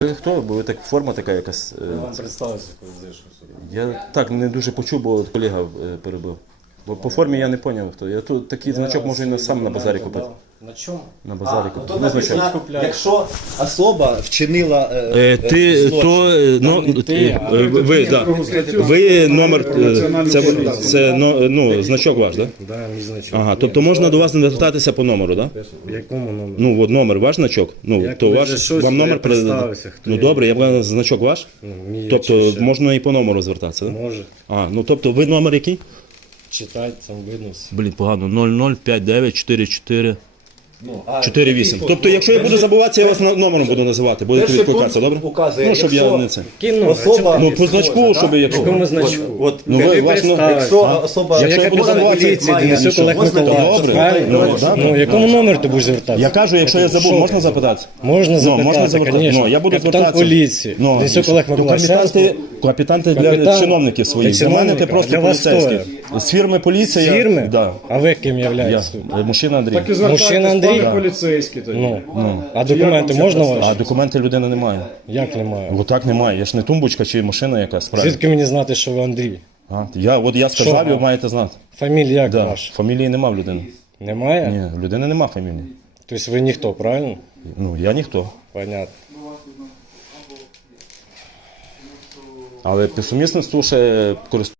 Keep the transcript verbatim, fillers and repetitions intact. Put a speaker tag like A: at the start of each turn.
A: Ви хто? Бо ви так форма така якась.
B: Я вам представився, коли зайшов сюди.
A: Я так не дуже почув, бо колега е, перебив. Бо по формі я не зрозумів, хто. Я тут такий значок можу і на сам на базарі купити.
B: На чому?
A: На базарі
C: А,
A: купити.
C: то
A: Ну, значок.
C: написано, якщо особа вчинила е,
A: Е, ти,
C: злочин.
A: то, е, ну,
B: не ти,
A: е,
B: а
A: ви, ви, да. ви номер, е, це, це ну, ну, значок ваш, так? Да?
B: Да, мій значок.
A: Ага, тобто можна до вас звертатися по номеру, так? Да?
B: В якому номері?
A: Ну, от номер ваш значок, ну,
B: Як
A: то
B: ви
A: ваш,
B: зайшли
A: вам
B: сюди,
A: номер
B: я
A: передано.
B: представився, хто
A: Ну,
B: я.
A: добре, я б значок ваш?
B: Ну, мій
A: Тобто
B: чи ще?
A: можна і по номеру звертатися, так? Да?
B: Може.
A: А, ну, тобто ви номер який?
B: Читати, там видно все.
A: Блін, погано, нуль нуль п'ять дев'ять чотири чотири
C: А,
A: чотири вісім. Тобто, якщо я буду забуватися, я вас на- номером буду називати, будете
C: перший
A: відкликатися,
C: пункт
A: добре?
C: указує,
A: Ну, щоб я
C: якщо
A: не це.
B: Який номер?
C: особа-
A: Ну, по значку, щоб якщо.
B: Якому значку?
C: От,
A: Ну,
C: ви-
A: ви-
C: ви
A: ваш, ну,
C: представилися, якщо
A: а?
C: особа
A: Якщо
B: Я
A: я буду
B: капітан
A: забувати,
B: поліції,
C: має
B: Денисюк
C: нічого.
B: Олег
C: Можна
B: Миколаївич.
A: добре.
B: Правильно?
A: Ну, да,
B: Ну, якому номеру ти будеш звертатися?
A: Я кажу, якщо я забув,
B: Що
A: можна
B: ти?
A: запитати?
B: Можна
A: Ну,
B: запитати,
A: можна запитати.
B: звісно.
A: Ну, я буду
B: Капітан
A: звертатися.
B: поліції.
A: Ну,
B: Денисюк Олег
A: ну,
B: Миколаївич.
A: капітан
B: Ще раз
A: ти, капітан ти для
B: Капітан
A: чиновників своїх.
B: для
A: Для мене ти
B: чиновника.
A: просто
B: Для вас
A: поліцейський.
B: хто
A: З фірми поліція.
B: фірми?
A: Да.
B: А ви ким
A: Я.
B: являєтесь?
A: Е, Мужчина Андрій.
D: Так і звертайтесь,
B: Мужчина Андрій?
D: пане
B: Да.
D: поліцейський тоді.
B: Ну, а документи можна
A: А
B: ваші?
A: документи людини немає.
B: Як немає?
A: Бо так немає. Я ж не тумбочка чи машина якась. Правильно.
B: Звідки мені знати, що ви Андрій?
A: А, я, от я сказав,
B: Що?
A: ви маєте знати.
B: Фамілія як
A: Да.
B: ваша?
A: Фамілії нема в людини.
B: Немає?
A: Ні, в людини нема фамілії.
B: Тобто ви ніхто, правильно?
A: Ну, я ніхто.
B: Понятно.
A: Але по сумісництву ще користуюся.